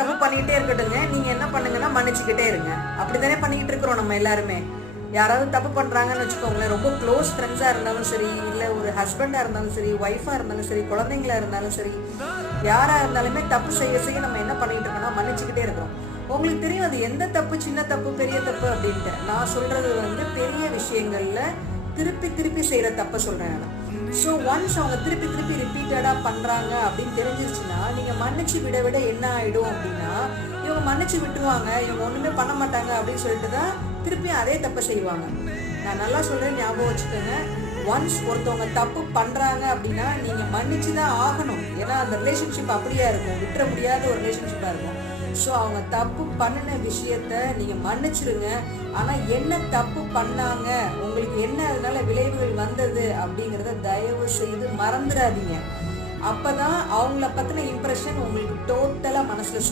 தப்பு பண்ணிக்கிட்டே இருக்கட்டுங்க, நீங்க என்ன பண்ணுங்கன்னா மன்னிச்சுக்கிட்டே இருங்க. அப்படித்தானே பண்ணிக்கிட்டு இருக்கிறோம் நம்ம எல்லாருமே. யாராவது தப்பு பண்றாங்கன்னு வச்சுக்கோங்களேன், ரொம்ப க்ளோஸ் ஃப்ரெண்ட்ஸா இருந்தாலும் சரி, இல்ல ஒரு ஹஸ்பண்டா இருந்தாலும் சரி, ஒய்ஃபா இருந்தாலும் சரி, குழந்தைங்களா இருந்தாலும் சரி, யாரா இருந்தாலுமே தப்பு செய்ய நம்ம என்ன பண்ணிட்டு இருக்கோம்னா மன்னிச்சுக்கிட்டே இருக்கிறோம். உங்களுக்கு தெரியும் அது எந்த தப்பு, சின்ன தப்பு பெரிய தப்பு அப்படின்ட்டு. நான் சொல்றது பெரிய விஷயங்கள்ல திருப்பி செய்யற தப்ப சொல்றேன் நான். ஸோ ஒன்ஸ் அவங்க திருப்பி ரிப்பீட்டடா பண்றாங்க அப்படின்னு தெரிஞ்சிருச்சுன்னா நீங்க மன்னிச்சு விட என்ன ஆயிடும் அப்படின்னா, இவங்க மன்னிச்சு விட்டுருவாங்க, இவங்க ஒண்ணுமே பண்ண மாட்டாங்க அப்படின்னு சொல்லிட்டு தான் திருப்பி அதே தப்ப செய்வாங்க. நான் நல்லா சொல்றேன், ஞாபகம் வச்சுக்கோங்க. ஒன்ஸ் ஒருத்தவங்க தப்பு பண்றாங்க அப்படின்னா நீங்க மன்னிச்சுதான் ஆகணும். ஏன்னா அந்த ரிலேஷன்ஷிப் அப்படியா இருக்கும், விட்டுற முடியாத ஒரு ரிலேஷன்ஷிப்பா இருக்கும். ஸோ அவங்க தப்பு பண்ணின விஷயத்த நீங்க மன்னிச்சிருங்க. ஆனா என்ன தப்பு பண்ணாங்க, உங்களுக்கு என்ன அதனால விளைவுகள் வந்தது அப்படிங்கறத தயவு செய்து மறந்துடாதீங்க. அப்பதான் அவங்கள பத்தின இம்ப்ரெஷன் உங்களுக்கு டோட்டலா மனசுல